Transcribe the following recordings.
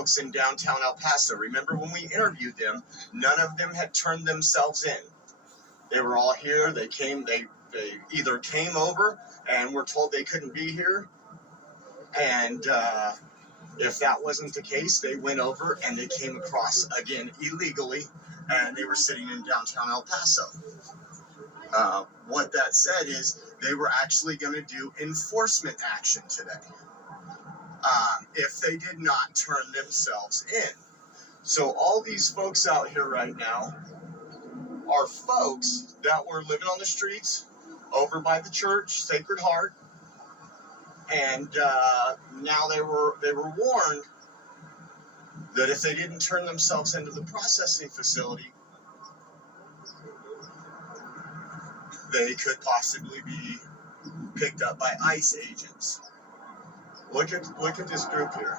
folks in downtown El Paso. Remember when we interviewed them, none of them had turned themselves in. They were all here. They either came over and were told they couldn't be here, and if that wasn't the case, they went over and they came across again illegally, and they were sitting in downtown El Paso. What that said is they were actually going to do enforcement action today if they did not turn themselves in. So all these folks out here right now are folks that were living on the streets over by the church, Sacred Heart, and now they were warned that if they didn't turn themselves into the processing facility, they could possibly be picked up by ICE agents. Look at this group here.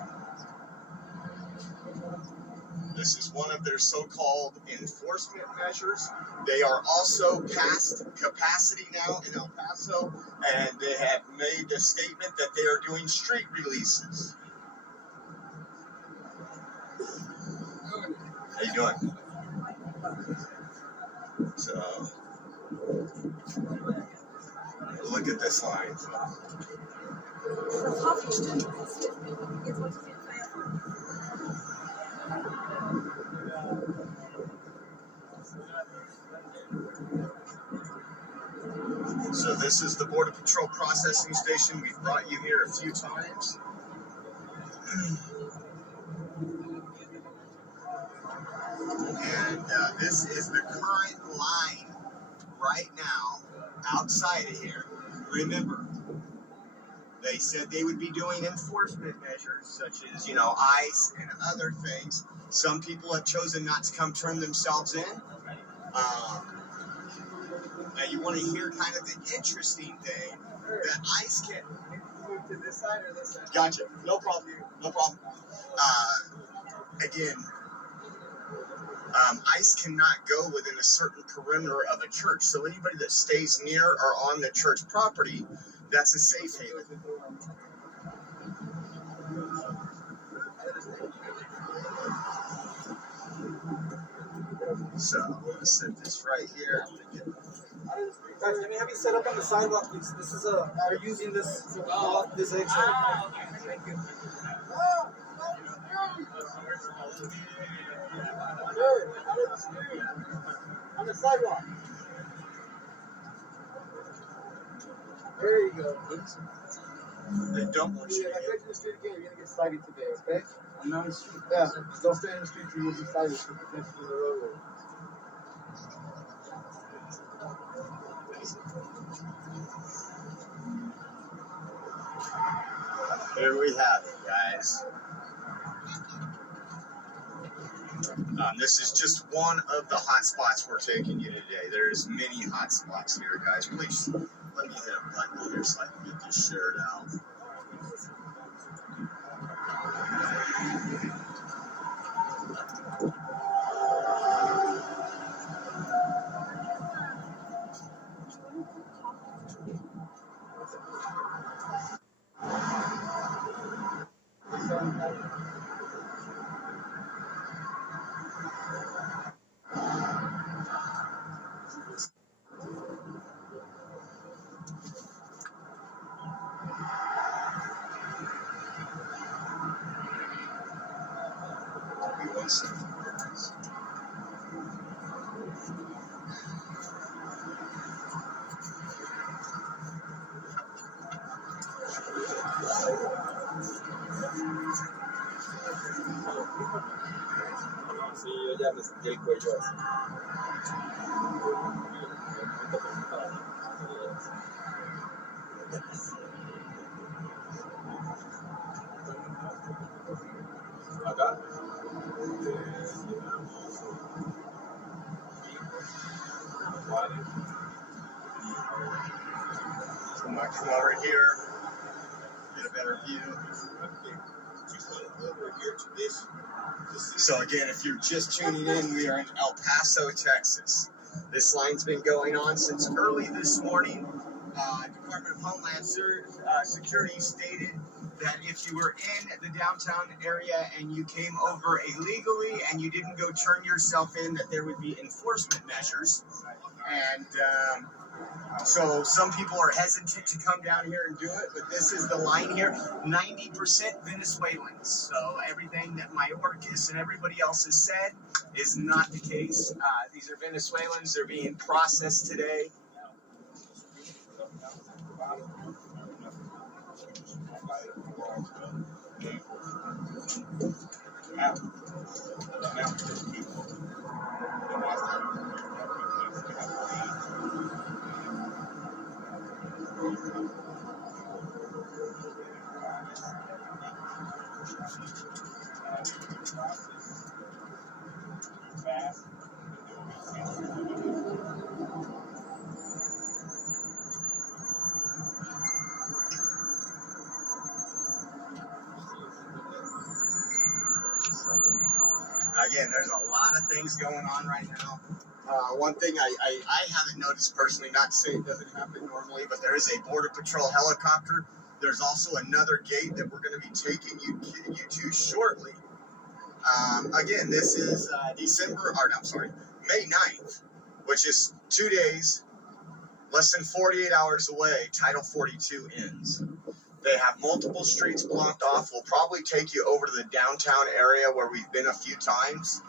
This is one of their so-called enforcement measures. They are also past capacity now in El Paso, and they have made a statement that they are doing street releases. How you doing? So, look at this line. So this is the Border Patrol processing station. We've brought you here a few times. And this is the current line right now outside of here. Remember, they said they would be doing enforcement measures such as, ICE and other things. Some people have chosen not to come turn themselves in. Now you want to hear kind of the interesting thing that ICE can move to this side or this side. Gotcha. No problem. No problem. Again, ICE cannot go within a certain perimeter of a church. So anybody that stays near or on the church property, that's a safe haven. So I'm going to set this right here. Guys, let me have you set up on the sidewalk, please. This is are using this exit. Thank you. Sir, on the sidewalk. There you go. They don't want you to get to the street again. You're going to get cited today, okay? I'm not in the street. Yeah, don't stay in the street. You will be cited for protection of the roadway. Here we have it, guys. This is just one of the hot spots we're taking you today. There's many hot spots here, guys. Please let me hit a button here so I can get this shared out. Sí, yo ya me sentí el cuello así. Acá. So I'm going to come over here, get a better view. So again, if you're just tuning in, we are in El Paso, Texas. This line's been going on since early this morning. Department of Homeland Security stated that if you were in the downtown area and you came over illegally and you didn't go turn yourself in, that there would be enforcement measures. And so some people are hesitant to come down here and do it, but this is the line here, 90% Venezuelans. So everything that Mayorkas and everybody else has said is not the case. These are Venezuelans. They're being processed today. Again, there's a lot of things going on right now. One thing I haven't noticed personally, not to say it doesn't happen normally, but there is a Border Patrol helicopter. There's also another gate that we're going to be taking you to shortly. Again, this is May 9th, which is 2 days, less than 48 hours away, Title 42 ends. They have multiple streets blocked off. We'll probably take you over to the downtown area where we've been a few times.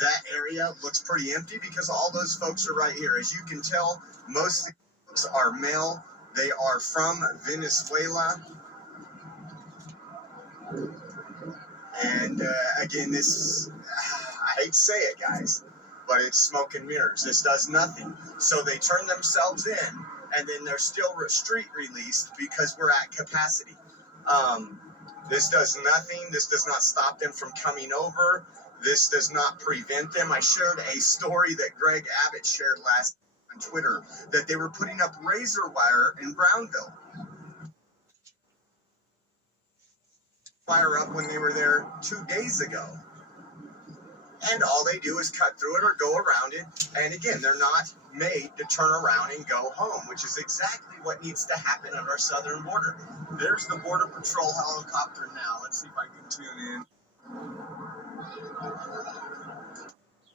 That area looks pretty empty because all those folks are right here. As you can tell, most of the folks are male. They are from Venezuela. And again, this, I hate to say it, guys, but it's smoke and mirrors. This does nothing. So they turn themselves in, and then they're still street released because we're at capacity. This does nothing. This does not stop them from coming over. This does not prevent them. I shared a story that Greg Abbott shared last on Twitter that they were putting up razor wire in Brownville. Fire up when they were there 2 days ago. And all they do is cut through it or go around it. And again, they're not made to turn around and go home, which is exactly what needs to happen at our southern border. There's the Border Patrol helicopter now. Let's see if I can tune in.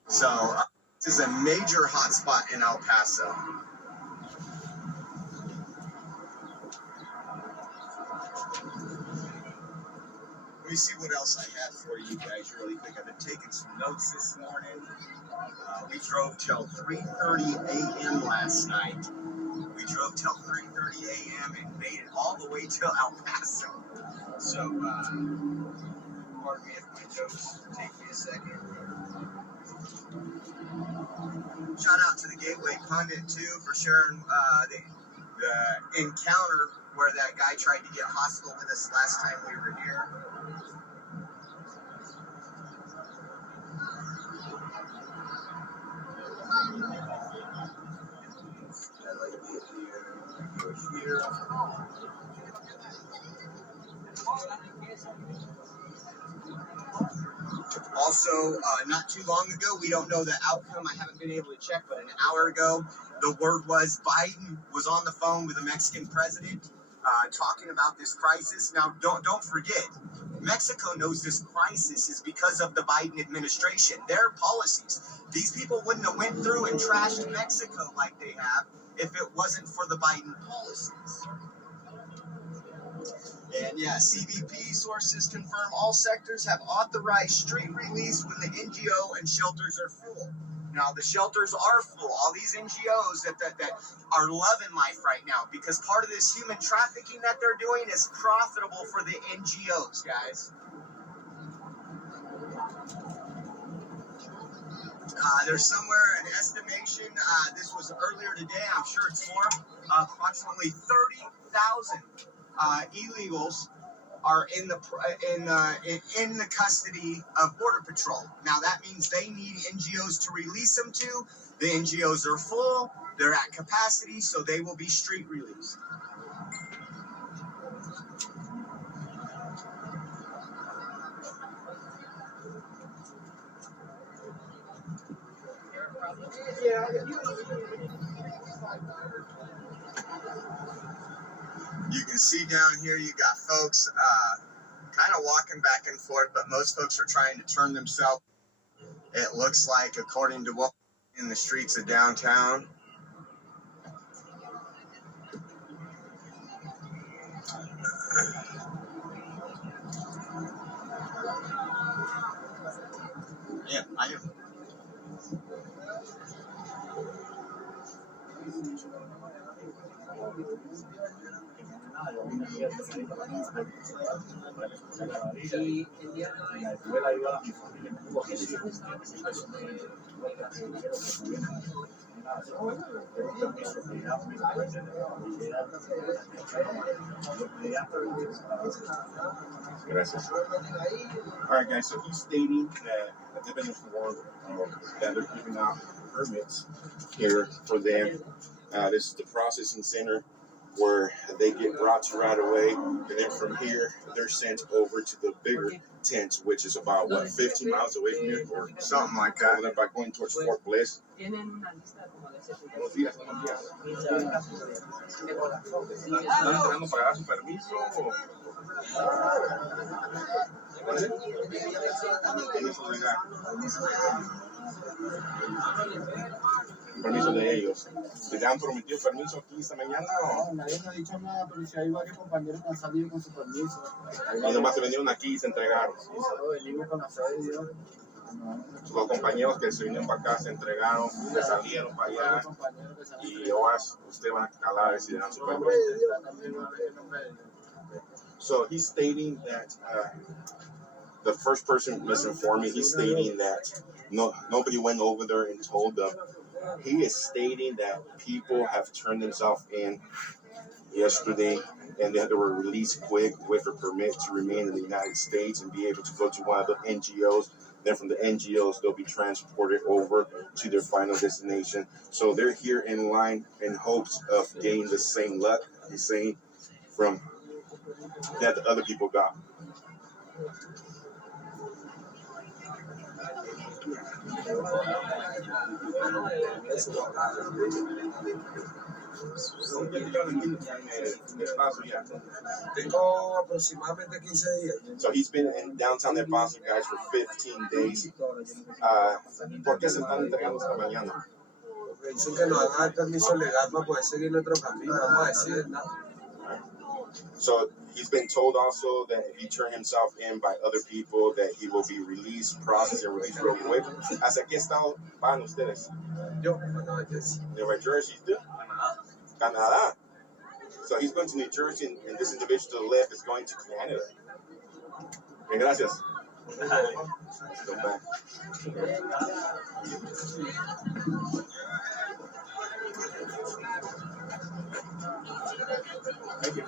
So this is a major hotspot in El Paso. Let me see what else I have for you guys really quick. I've been taking some notes this morning. We drove till 3:30 a.m. last night. We drove till 3:30 a.m. and made it all the way till El Paso. So, pardon me if my jokes take me a second. Shout out to the Gateway Pundit, too, for sharing the encounter where that guy tried to get hostile with us last time we were here. Here. Also, not too long ago, we don't know the outcome. I haven't been able to check, but an hour ago, the word was Biden was on the phone with the Mexican president talking about this crisis. Now, don't forget, Mexico knows this crisis is because of the Biden administration, their policies. These people wouldn't have went through and trashed Mexico like they have if it wasn't for the Biden policies. And yeah, CBP sources confirm all sectors have authorized street release when the NGO and shelters are full. Now, the shelters are full. All these NGOs that are loving life right now because part of this human trafficking that they're doing is profitable for the NGOs, guys. There's somewhere an estimation, this was earlier today, I'm sure it's more, approximately 30,000 illegals are in the custody of Border Patrol. Now that means they need NGOs to release them to. The NGOs are full, they're at capacity, so they will be street released. You can see down here you got folks kind of walking back and forth, but most folks are trying to turn themselves. It looks like, according to what in the streets of downtown. Yeah, I am. Gracias. All right, guys, so he's stating that they've been informed that they're giving out permits here for them. This is the processing center where they get brought to right away, and then from here, they're sent over to the bigger tent, which is about, 15 miles away from here, or Something like that. by going towards Fort Bliss. Permiso de ellos. ¿Le han prometido permiso aquí esta mañana o? Nadie me ha dicho nada, pero si hay varios compañeros que han salido con su permiso. Y nomás se vendieron aquí y se entregaron. Solo venimos con la fe de Dios. Los compañeros que se vinieron para acá se entregaron, se salieron para allá y ahora ustedes van a calar y dan su permiso. So he's stating that the first person misinformed me. He's stating that nobody went over there and told them. He is stating that people have turned themselves in yesterday and that they were released quick with a permit to remain in the United States and be able to go to one of the NGOs. Then from the NGOs, they'll be transported over to their final destination. So they're here in line in hopes of gaining the same luck, he's saying, from that the other people got. Tengo aproximadamente 15 días. So he's been in downtown El Paso, guys, for 15 days. ¿Por qué se están entregando esta mañana? Porque dicen que nos van a dar permiso legal para poder seguir nuestro camino. Vamos a decir, ¿no? So he's been told also that if he turned himself in by other people, that he will be released, processed, and released real quick. ¿Hacia qué estado van ustedes? Yo, bueno, yes. Nueva Jersey, still? Canadá. So he's going to New Jersey, and this individual to the left is going to Canada. Okay, gracias. Let's go back. Thank you.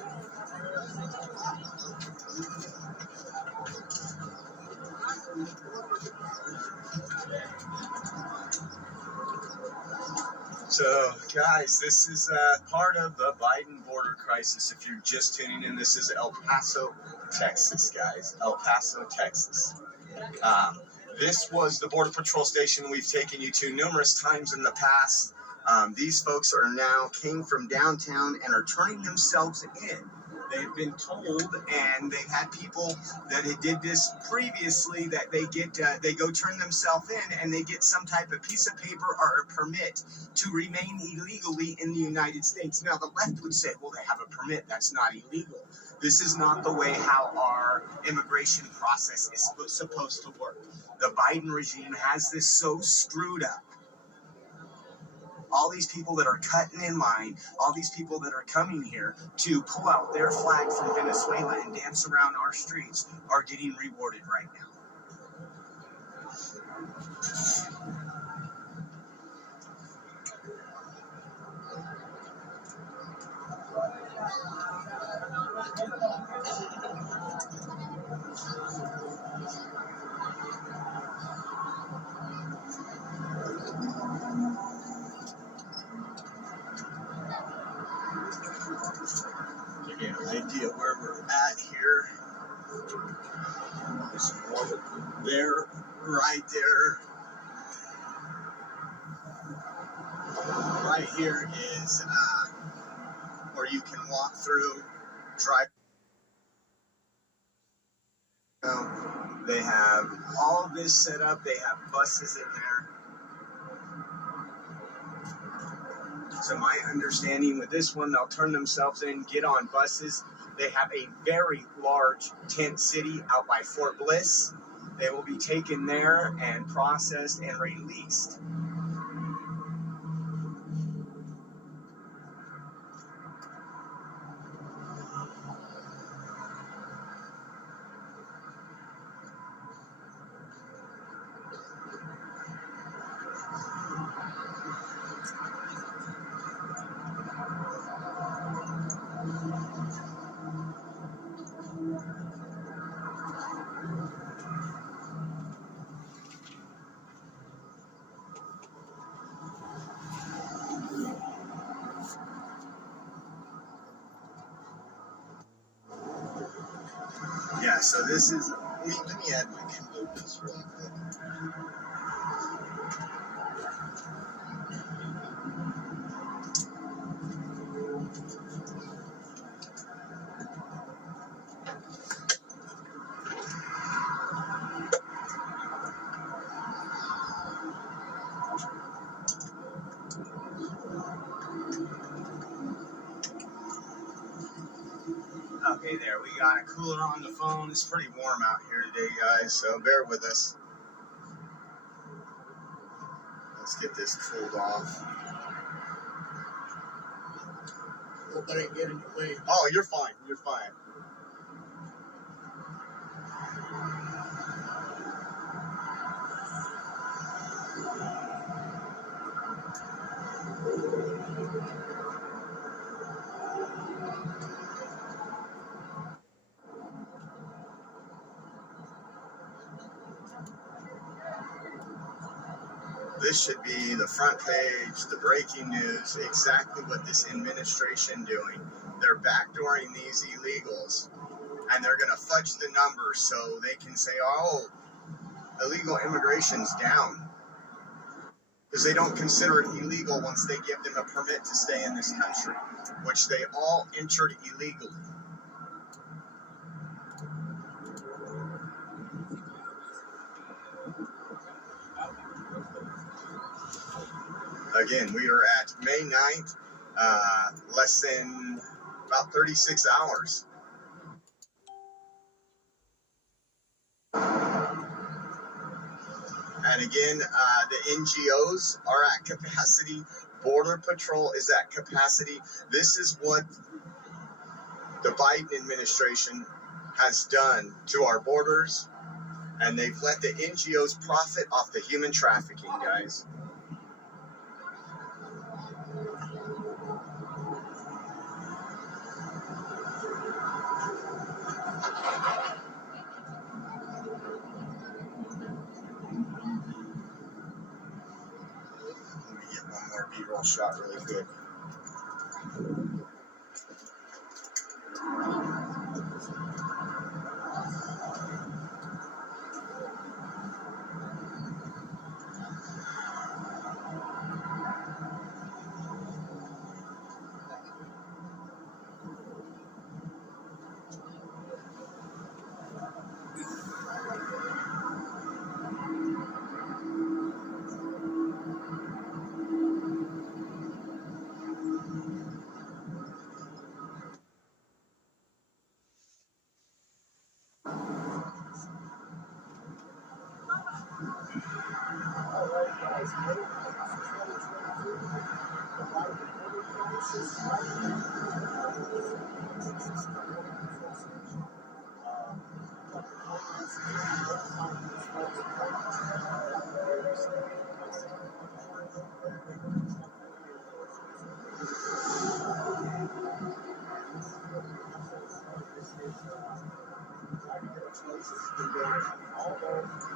So, guys, this is part of the Biden border crisis. If you're just tuning in, this is El Paso, Texas, guys. El Paso, Texas. This was the Border Patrol station we've taken you to numerous times in the past. These folks came from downtown and are turning themselves in. They've been told, and they've had people that did this previously, that they go turn themselves in and they get some type of piece of paper or a permit to remain illegally in the United States. Now, the left would say, well, they have a permit. That's not illegal. This is not the way how our immigration process is supposed to work. The Biden regime has this so screwed up. All these people that are cutting in line, all these people that are coming here to pull out their flag from Venezuela and dance around our streets are getting rewarded right now. To get an idea where we're at here, there, right there, right here is where you can walk through drive. They have all of this set up. They have buses in there. So my understanding with this one, they'll turn themselves in, get on buses. They have a very large tent city out by Fort Bliss. They will be taken there and processed and released. Yeah, so this is, let me add my Kindle really quick. Okay, there, we got a cooler on the phone. It's pretty warm out here today, guys, so bear with us. Let's get this cooled off. Hope I didn't get in your way. Oh, you're fine, you're fine. This should be the front page, the breaking news, exactly what this administration doing. They're backdooring these illegals, and they're going to fudge the numbers so they can say, oh, illegal immigration's down. Because they don't consider it illegal once they give them a permit to stay in this country, which they all entered illegally. Again, we are at May 9th, less than about 36 hours. And again, the NGOs are at capacity. Border Patrol is at capacity. This is what the Biden administration has done to our borders. And they've let the NGOs profit off the human trafficking, guys. B-roll shot really quick.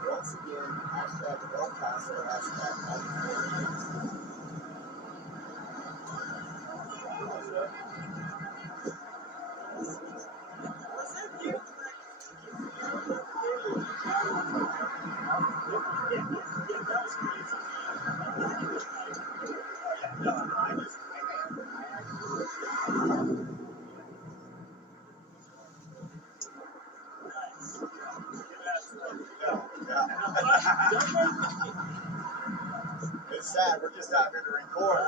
Once again, hashtag El Paso, hashtag It's sad. We're just out here to record.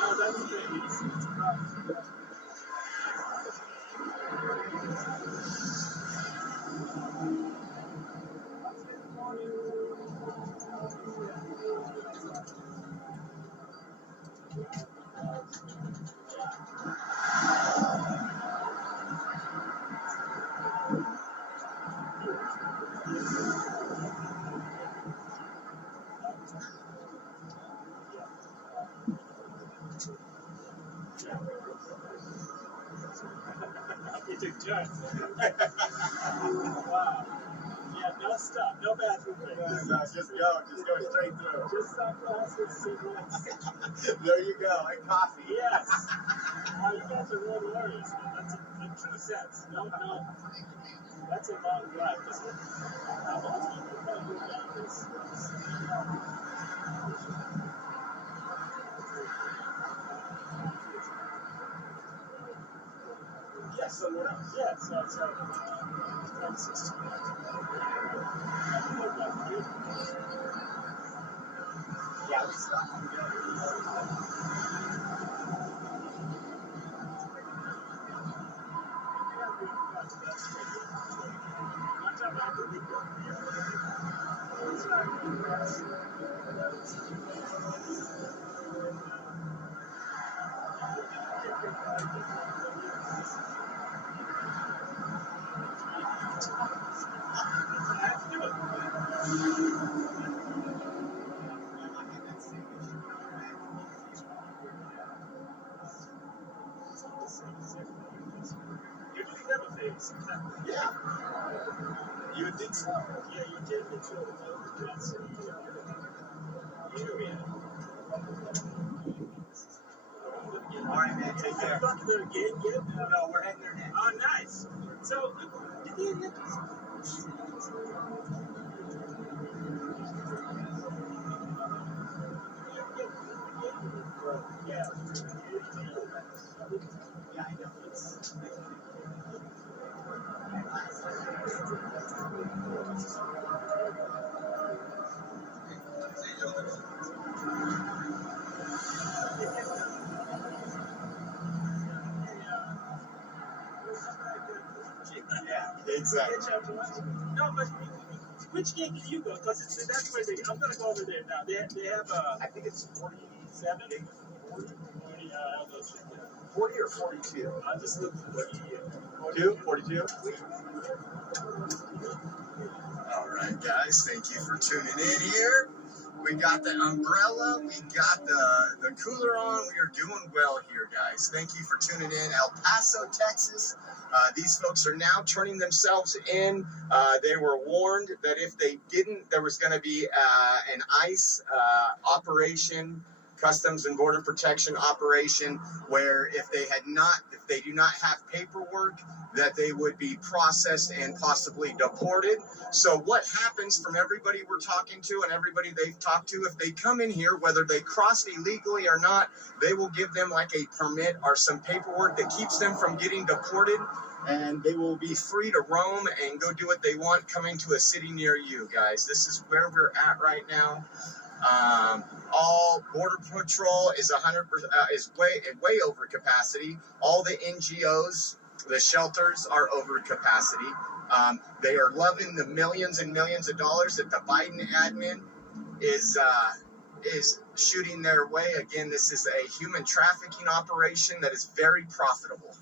No, that's the thing. It's a problem. You took turns. Wow. Yeah, no stop, no bathroom break. Just go straight through. Just sunglasses, cigarettes. There you go, and coffee. Yes. Oh, you guys are road warriors, man. That's a true sense. No. That's a long drive, isn't it? How long do you think you down this? Yes, someone else. Yeah, so 16. Yeah, we stopped. Yeah. You did so. Yeah, you did get to that's area. All right, man. Take care. Gone to the gate yet? No, we're heading there next. Oh, nice. So, did you get Yeah. Yeah, I know. Yeah, exactly. No, but which gate did you go? Because that's where they. I'm gonna go over there now. They have I think it's 47. 40 or 42? I just looked at 42? All right, guys, thank you for tuning in here. We got the umbrella, we got the cooler on. We are doing well here, guys. Thank you for tuning in. El Paso, Texas. These folks are now turning themselves in. They were warned that if they didn't, there was going to be an ICE operation, Customs and Border Protection operation, where if they do not have paperwork, that they would be processed and possibly deported. So what happens from everybody we're talking to and everybody they've talked to, if they come in here, whether they crossed illegally or not, they will give them like a permit or some paperwork that keeps them from getting deported, and they will be free to roam and go do what they want coming to a city near you, guys. This is where we're at right now. All Border Patrol is 100% is way over capacity. All the NGOs, the shelters are over capacity. They are loving the millions and millions of dollars that the Biden admin is shooting their way. Again, this is a human trafficking operation that is very profitable.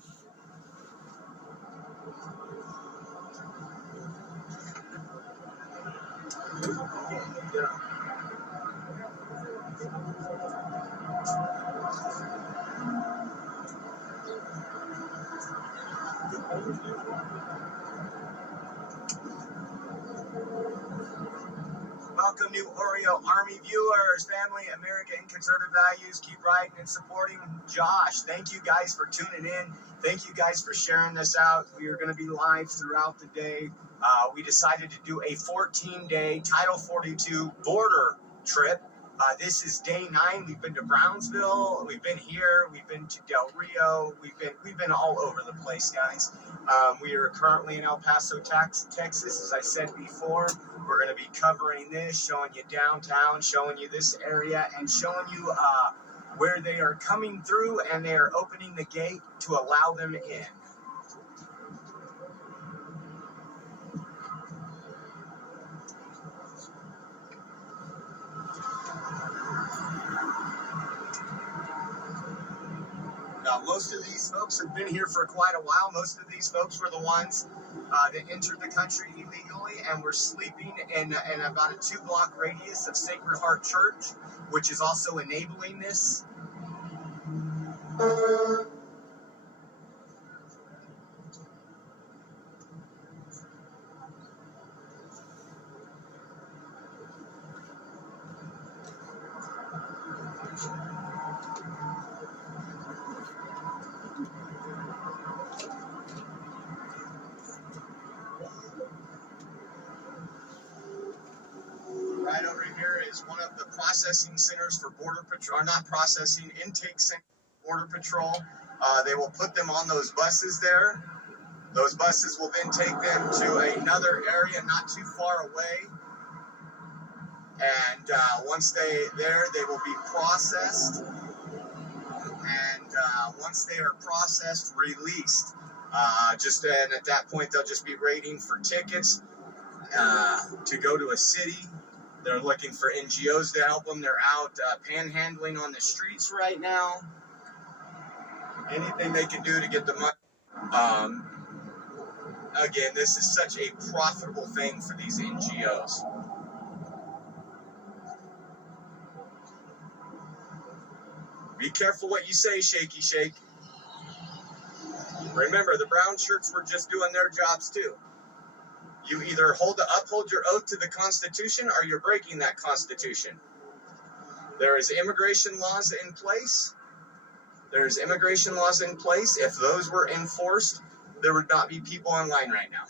Welcome, new Oreo Army viewers, family, America, and conservative values. Keep riding and supporting Josh. Thank you guys for tuning in. Thank you guys for sharing this out. We are going to be live throughout the day. We decided to do a 14-day Title 42 border trip. This is day 9. We've been to Brownsville. We've been here. We've been to Del Rio. We've been all over the place, guys. We are currently in El Paso, Texas, as I said before. We're going to be covering this, showing you downtown, showing you this area, and showing you where they are coming through, and they are opening the gate to allow them in. Now, most of these folks have been here for quite a while. Most of these folks were the ones that entered the country illegally and were sleeping in about a 2-block radius of Sacred Heart Church, which is also enabling this. Right over here is one of the processing centers for Border Patrol, or not processing, intake center for Border Patrol. They will put them on those buses there. Those buses will then take them to another area not too far away. And once they're there, they will be processed. And once they are processed, released. And at that point, they'll just be waiting for tickets to go to a city. They're looking for NGOs to help them. They're out panhandling on the streets right now. Anything they can do to get the money. Again, this is such a profitable thing for these NGOs. Be careful what you say, Shaky Shake. Remember, the brown shirts were just doing their jobs too. You either uphold your oath to the Constitution or you're breaking that Constitution. There is immigration laws in place. There's immigration laws in place. If those were enforced, there would not be people online right now.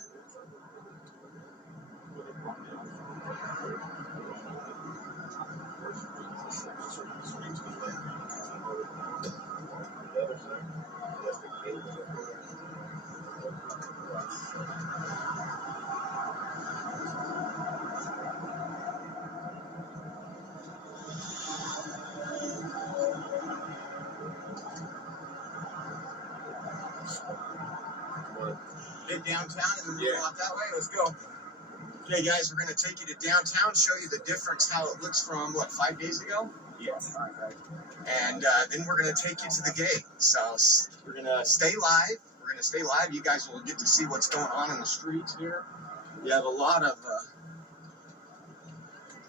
Get downtown and then we'll walk that way. Let's go. Okay, guys, we're going to take you to downtown, show you the difference, how it looks from, 5 days ago? Yeah. And then we're going to take you to the gate. So we're going to stay live. We're going to stay live. You guys will get to see what's going on in the streets here. You have a lot of,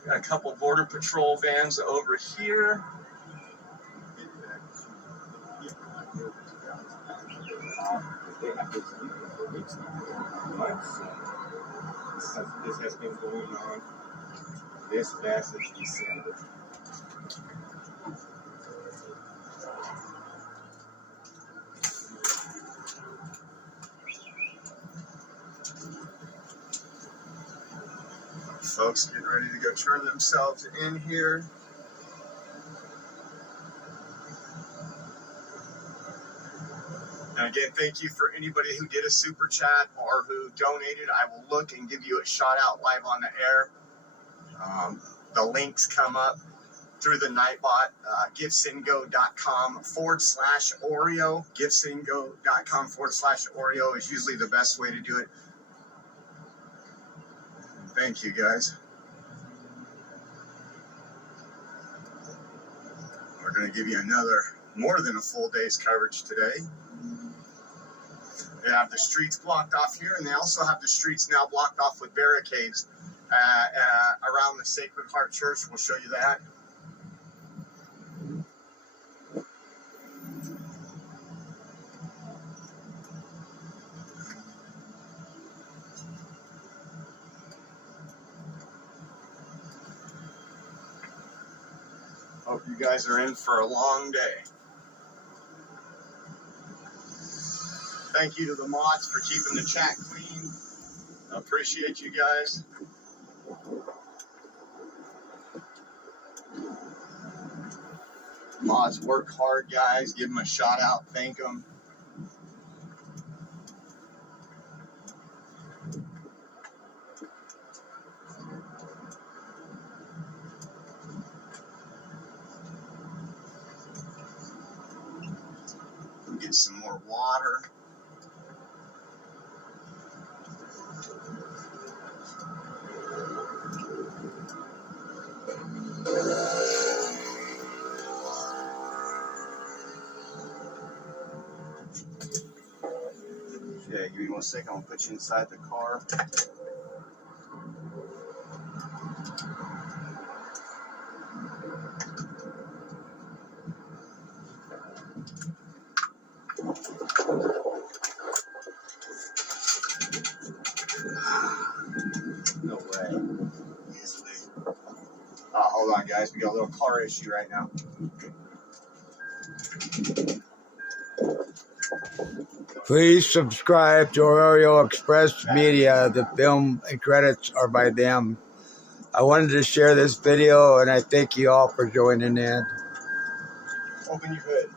got a couple Border Patrol vans over here. This has been going on this past since December. Folks getting ready to go turn themselves in here. And again, thank you for anybody who did a super chat or who donated. I will look and give you a shout out live on the air. The links come up through the Nightbot, givesendgo.com/Oreo. Givesendgo.com/Oreo is usually the best way to do it. Thank you, guys. We're going to give you more than a full day's coverage today. They have the streets blocked off here, and they also have the streets now blocked off with barricades around the Sacred Heart Church. We'll show you that. Hope you guys are in for a long day. Thank you to the mods for keeping the chat clean. I appreciate you guys. Mods work hard, guys. Give them a shout out. Thank them. get some more water. Yeah, give me 1 second. I'll put you inside the car. No way. Easily. Hold on, guys. We got a little car issue right now. Please subscribe to Oreo Express Media. The film and credits are by them. I wanted to share this video, and I thank you all for joining in. Open your hood.